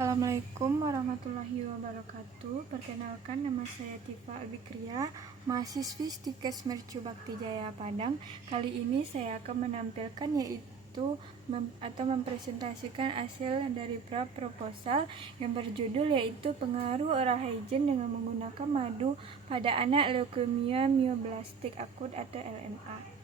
Assalamualaikum warahmatullahi wabarakatuh. Perkenalkan, nama saya Tifa Albikria, mahasiswi Stikes Mercu Bakti Jaya Padang. Kali ini saya akan menampilkan yaitu mempresentasikan hasil dari proposal yang berjudul yaitu pengaruh oral hygiene dengan menggunakan madu pada anak leukemia myoblastik akut atau LMA.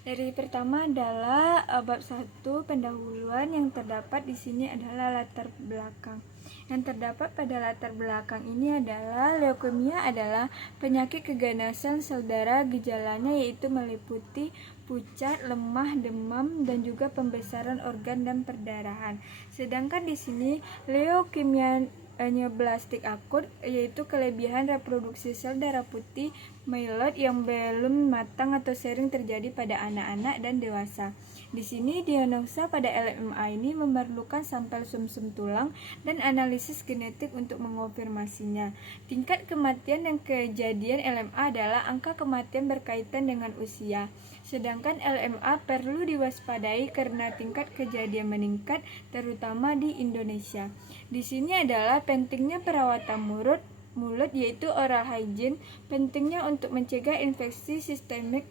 Dari pertama adalah bab 1 pendahuluan. Yang terdapat di sini adalah latar belakang. Yang terdapat pada latar belakang ini adalah leukemia adalah penyakit keganasan sel darah. Gejalanya yaitu meliputi pucat, lemah, demam, dan juga pembesaran organ dan perdarahan. Sedangkan di sini leukemia myoblastik akut yaitu kelebihan reproduksi sel darah putih myeloid yang belum matang atau sering terjadi pada anak-anak dan dewasa. Di sini diagnosa pada LMA ini memerlukan sampel sumsum tulang dan analisis genetik untuk mengonfirmasinya. Tingkat kematian dan kejadian LMA adalah angka kematian berkaitan dengan usia. Sedangkan LMA perlu diwaspadai karena tingkat kejadian meningkat terutama di Indonesia. Di sini adalah pentingnya perawatan mulut yaitu oral hygiene, pentingnya untuk mencegah infeksi sistemik,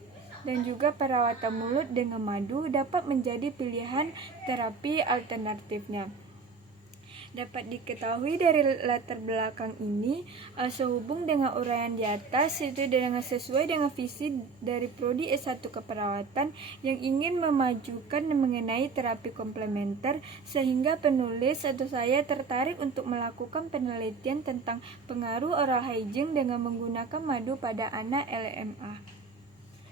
dan juga perawatan mulut dengan madu dapat menjadi pilihan terapi alternatifnya. Dapat diketahui dari latar belakang ini sehubung dengan uraian di atas itu sesuai dengan visi dari Prodi S1 Keperawatan yang ingin memajukan mengenai terapi komplementer, sehingga penulis atau saya tertarik untuk melakukan penelitian tentang pengaruh oral hygiene dengan menggunakan madu pada anak LMA.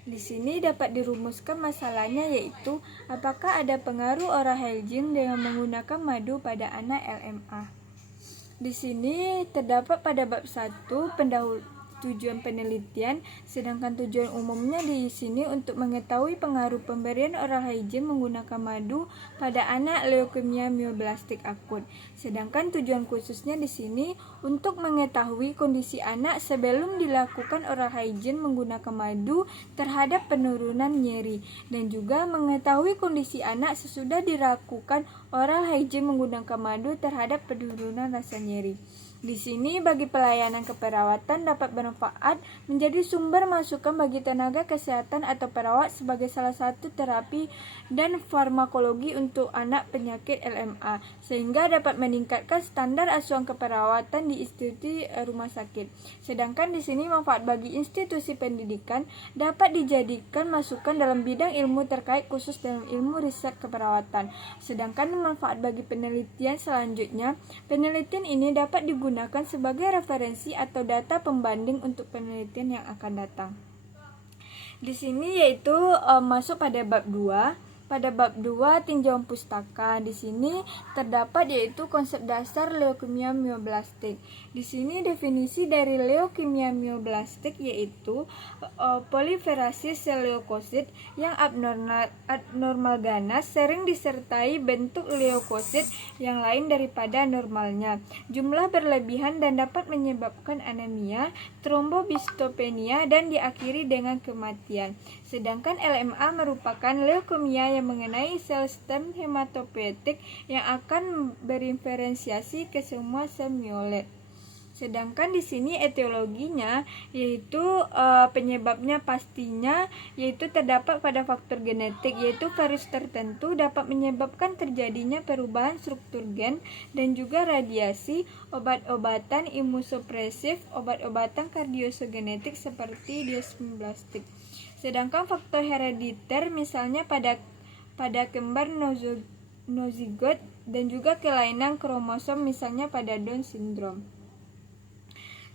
Di sini dapat dirumuskan masalahnya yaitu apakah ada pengaruh oral hygiene dengan menggunakan madu pada anak LMA. Di sini terdapat pada bab 1 tujuan penelitian, sedangkan tujuan umumnya di sini untuk mengetahui pengaruh pemberian oral hygiene menggunakan madu pada anak leukemia myoblastik akut. Sedangkan tujuan khususnya di sini untuk mengetahui kondisi anak sebelum dilakukan oral hygiene menggunakan madu terhadap penurunan nyeri, dan juga mengetahui kondisi anak sesudah dilakukan oral hygiene menggunakan madu terhadap penurunan rasa nyeri. Di sini bagi pelayanan keperawatan dapat bermanfaat menjadi sumber masukan bagi tenaga kesehatan atau perawat sebagai salah satu terapi dan farmakologi untuk anak penyakit LMA, sehingga dapat meningkatkan standar asuhan keperawatan di institusi rumah sakit. Sedangkan di sini manfaat bagi institusi pendidikan dapat dijadikan masukan dalam bidang ilmu terkait khusus dalam ilmu riset keperawatan. Sedangkan manfaat bagi penelitian selanjutnya, penelitian ini dapat digunakan sebagai referensi atau data pembanding untuk penelitian yang akan datang. Di sini yaitu masuk pada bab 2. Pada bab 2 tinjauan pustaka, di sini terdapat yaitu konsep dasar leukemia myoblastik. Di sini definisi dari leukemia myoblastik yaitu proliferasi sel leukosit yang abnormal ganas sering disertai bentuk leukosit yang lain daripada normalnya. Jumlah berlebihan dan dapat menyebabkan anemia, trombositopenia, dan diakhiri dengan kematian. Sedangkan LMA merupakan leukemia yang mengenai sel stem hematopoietik yang akan berinferensiasi ke semua sel myeloid. Sedangkan di sini etiologinya yaitu penyebabnya pastinya yaitu terdapat pada faktor genetik, yaitu virus tertentu dapat menyebabkan terjadinya perubahan struktur gen, dan juga radiasi, obat-obatan imunosupresif, obat-obatan kardiogenetik seperti diosminoblastik. Sedangkan faktor herediter misalnya pada kembar nozigot dan juga kelainan kromosom misalnya pada Down syndrome.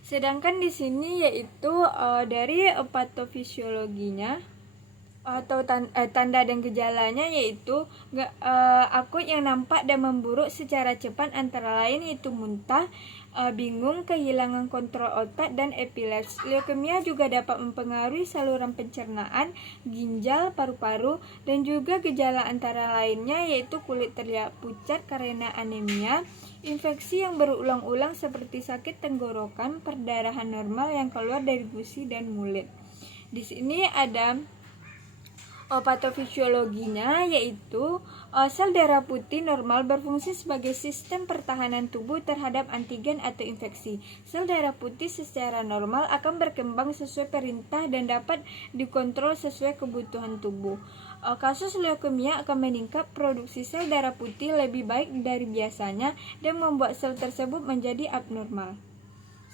Sedangkan di sini yaitu dari patofisiologinya atau tanda dan gejalanya yaitu akut yang nampak dan memburuk secara cepat, antara lain yaitu muntah, bingung, kehilangan kontrol otak, dan epilepsi. Leukemia juga dapat mempengaruhi saluran pencernaan, ginjal, paru-paru, dan juga gejala antara lainnya yaitu kulit terlihat pucat karena anemia, infeksi yang berulang-ulang seperti sakit tenggorokan, perdarahan normal yang keluar dari gusi dan mulut. Di sini ada Patofisiologinya yaitu sel darah putih normal berfungsi sebagai sistem pertahanan tubuh terhadap antigen atau infeksi. Sel darah putih secara normal akan berkembang sesuai perintah dan dapat dikontrol sesuai kebutuhan tubuh. Kasus leukemia akan meningkat produksi sel darah putih lebih baik dari biasanya dan membuat sel tersebut menjadi abnormal.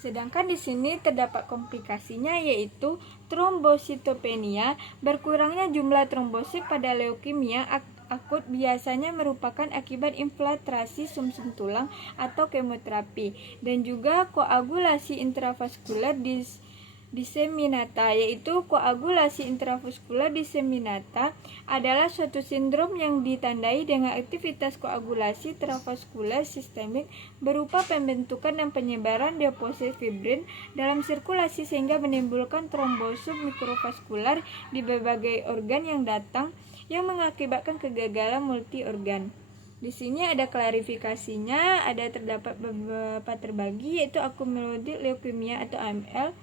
Sedangkan di sini terdapat komplikasinya yaitu trombositopenia. Berkurangnya jumlah trombosit pada leukemia akut biasanya merupakan akibat infiltrasi sumsum tulang atau kemoterapi, dan juga koagulasi intravaskular diseminata, yaitu koagulasi intravaskular diseminata adalah suatu sindrom yang ditandai dengan aktivitas koagulasi intravaskular sistemik berupa pembentukan dan penyebaran deposit fibrin dalam sirkulasi sehingga menimbulkan trombosit mikrovaskular di berbagai organ yang mengakibatkan kegagalan multi organ. Di sini ada klarifikasinya, terdapat beberapa terbagi, yaitu akumulatif leukemia atau AML,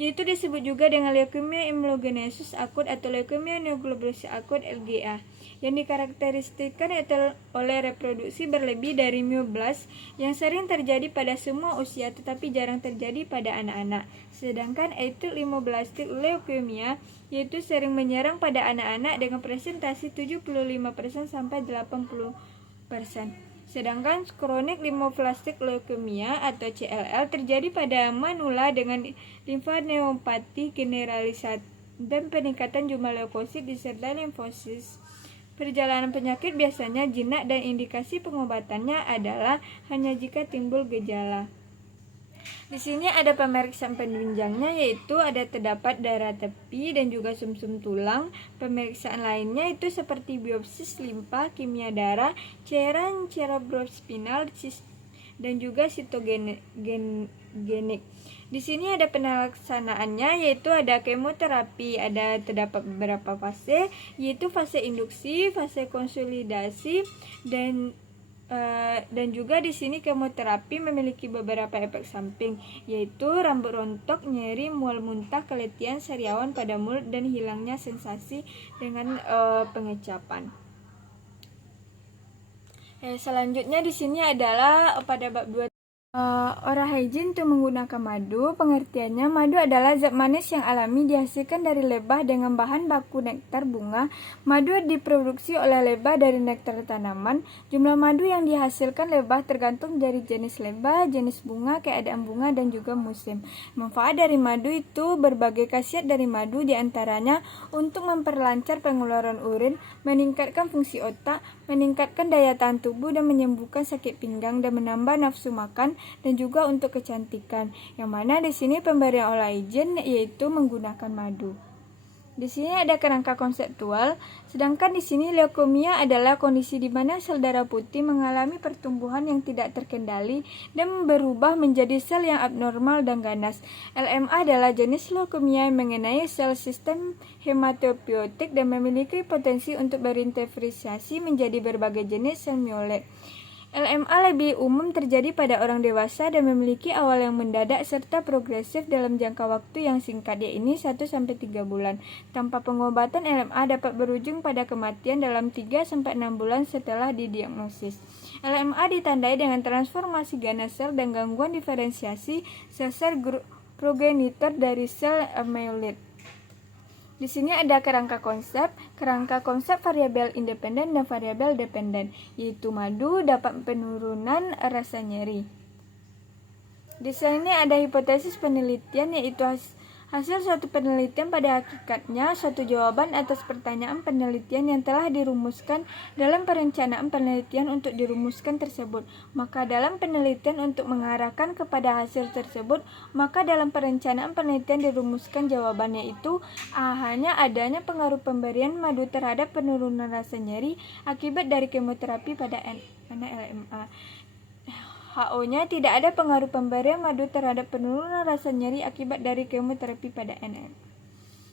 yaitu disebut juga dengan leukemia amelogenesis akut atau leukemia neoplastik akut LGA, yang dikarakteristikkan oleh reproduksi berlebih dari myoblas yang sering terjadi pada semua usia tetapi jarang terjadi pada anak-anak. Sedangkan acute lymphoblastic leukemia yaitu sering menyerang pada anak-anak dengan presentasi 75% sampai 80%. Sedangkan kronik lymphoblastic leukemia atau CLL terjadi pada manula dengan limfadenopati generalisasi dan peningkatan jumlah leukosit disertai limfosis. Perjalanan penyakit biasanya jinak dan indikasi pengobatannya adalah hanya jika timbul gejala. Di sini ada pemeriksaan penunjangnya, yaitu terdapat darah tepi dan juga sumsum tulang. Pemeriksaan lainnya itu seperti biopsi limfa, kimia darah, cairan cerebrospinal dan juga sitogenik. Di sini ada pelaksanaannya, yaitu ada kemoterapi, terdapat beberapa fase, yaitu fase induksi, fase konsolidasi, dan juga di sini kemoterapi memiliki beberapa efek samping, yaitu rambut rontok, nyeri, mual muntah, keletihan, sariawan pada mulut, dan hilangnya sensasi dengan pengecapan. Selanjutnya di sini adalah pada bab 2. Oral hygiene untuk menggunakan madu. Pengertiannya, madu adalah zat manis yang alami dihasilkan dari lebah dengan bahan baku nektar bunga. Madu diproduksi oleh lebah dari nektar tanaman. Jumlah madu yang dihasilkan lebah tergantung dari jenis lebah, jenis bunga, keadaan bunga, dan juga musim. Manfaat dari madu itu berbagai khasiat dari madu, diantaranya untuk memperlancar pengeluaran urin, meningkatkan fungsi otak, meningkatkan daya tahan tubuh, dan menyembuhkan sakit pinggang dan menambah nafsu makan, dan juga untuk kecantikan. Yang mana di sini pemberian oral hygiene yaitu menggunakan madu. Di sini ada kerangka konseptual. Sedangkan di sini leukemia adalah kondisi di mana sel darah putih mengalami pertumbuhan yang tidak terkendali dan berubah menjadi sel yang abnormal dan ganas. LMA adalah jenis leukemia yang mengenai sel sistem hematopoietik dan memiliki potensi untuk berinterferensiasi menjadi berbagai jenis sel myeloid. LMA lebih umum terjadi pada orang dewasa dan memiliki awal yang mendadak serta progresif dalam jangka waktu yang singkat, yaitu 1-3 bulan. Tanpa pengobatan, LMA dapat berujung pada kematian dalam 3-6 bulan setelah didiagnosis. LMA ditandai dengan transformasi ganas sel dan gangguan diferensiasi sel-sel progenitor dari sel myeloid. Di sini ada kerangka konsep variabel independen dan variabel dependen, yaitu madu dapat penurunan rasa nyeri. Di sini ada hipotesis penelitian, yaitu hasil suatu penelitian pada hakikatnya suatu jawaban atas pertanyaan penelitian yang telah dirumuskan dalam perencanaan penelitian untuk dirumuskan tersebut. Maka dalam penelitian untuk mengarahkan kepada hasil tersebut, maka dalam perencanaan penelitian dirumuskan jawabannya itu hanya adanya pengaruh pemberian madu terhadap penurunan rasa nyeri akibat dari kemoterapi pada anak LMA. HO-nya tidak ada pengaruh pemberian madu terhadap penurunan rasa nyeri akibat dari kemoterapi pada NM.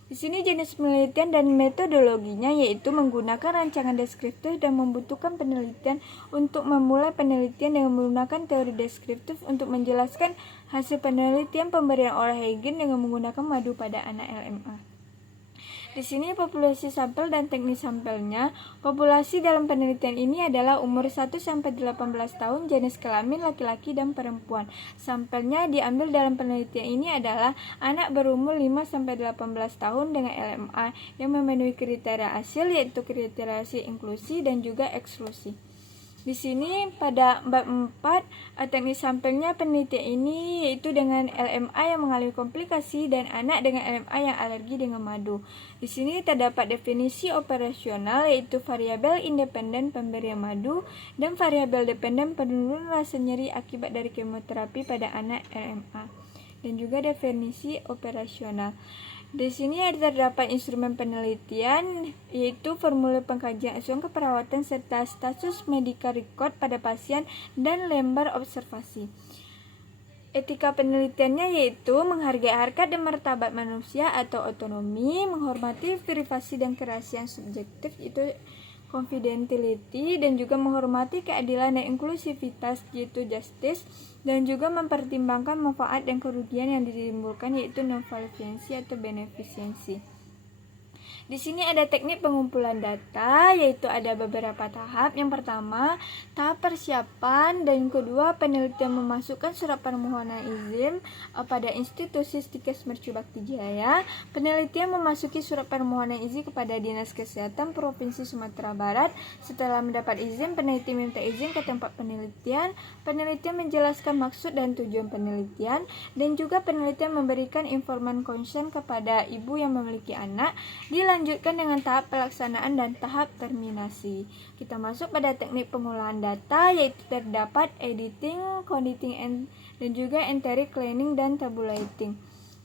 Di sini jenis penelitian dan metodologinya, yaitu menggunakan rancangan deskriptif dan membutuhkan penelitian untuk memulai penelitian dengan menggunakan teori deskriptif untuk menjelaskan hasil penelitian pemberian oral hygiene dengan menggunakan madu pada anak LMA. Di sini populasi sampel dan teknis sampelnya. Populasi dalam penelitian ini adalah umur 1-18 tahun, jenis kelamin laki-laki dan perempuan. Sampelnya diambil dalam penelitian ini adalah anak berumur 5-18 tahun dengan LMA yang memenuhi kriteria hasil, yaitu kriteria inklusi dan juga eksklusi. Di sini pada bab 4 teknis sampelnya penelitian ini yaitu dengan LMA yang mengalami komplikasi dan anak dengan LMA yang alergi dengan madu. Di sini terdapat definisi operasional yaitu variabel independen pemberian madu dan variabel dependen penurunan rasa nyeri akibat dari kemoterapi pada anak LMA. Dan juga definisi operasional. Di sini terdapat instrumen penelitian yaitu formulir pengkajian asuhan keperawatan serta status medical record pada pasien dan lembar observasi. Etika penelitiannya yaitu menghargai harkat dan martabat manusia atau otonomi, menghormati privasi dan kerahasiaan subjektif itu confidentiality, dan juga menghormati keadilan dan inklusivitas yaitu justice, dan juga mempertimbangkan manfaat dan kerugian yang ditimbulkan yaitu non-valenciensi atau beneficiensi. Di sini ada teknik pengumpulan data, yaitu ada beberapa tahap. Yang pertama, tahap persiapan, dan yang kedua, penelitian memasukkan surat permohonan izin pada institusi Stikes Mercu Bakti Jaya. Penelitian memasuki surat permohonan izin kepada Dinas Kesehatan Provinsi Sumatera Barat. Setelah mendapat izin, peneliti minta izin ke tempat penelitian. Penelitian menjelaskan maksud dan tujuan penelitian, dan juga penelitian memberikan informan consent kepada ibu yang memiliki anak. Dilanjutkan dengan tahap pelaksanaan dan tahap terminasi. Kita masuk pada teknik pengolahan data, yaitu terdapat editing, coding, dan juga entry cleaning dan tabulating.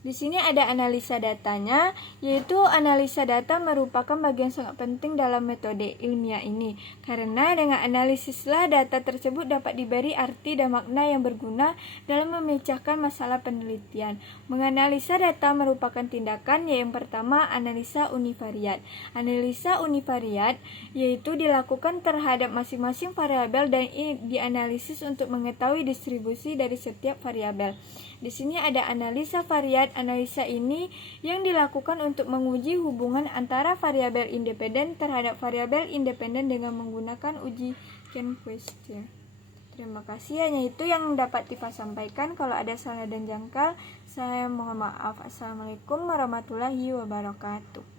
Di sini ada analisa datanya, yaitu analisa data merupakan bagian sangat penting dalam metode ilmiah ini, karena dengan analisislah data tersebut dapat diberi arti dan makna yang berguna dalam memecahkan masalah penelitian. Menganalisa data merupakan tindakan yang pertama, analisa univariat. Analisa univariat yaitu dilakukan terhadap masing-masing variabel dan dianalisis untuk mengetahui distribusi dari setiap variabel. Di sini ada analisa variat. Analisa ini yang dilakukan untuk menguji hubungan antara variabel independen terhadap variabel independen dengan menggunakan uji Can question. Terima kasih, hanya itu yang dapat Tifa sampaikan. Kalau ada salah dan jangkal, saya mohon maaf. Assalamualaikum warahmatullahi wabarakatuh.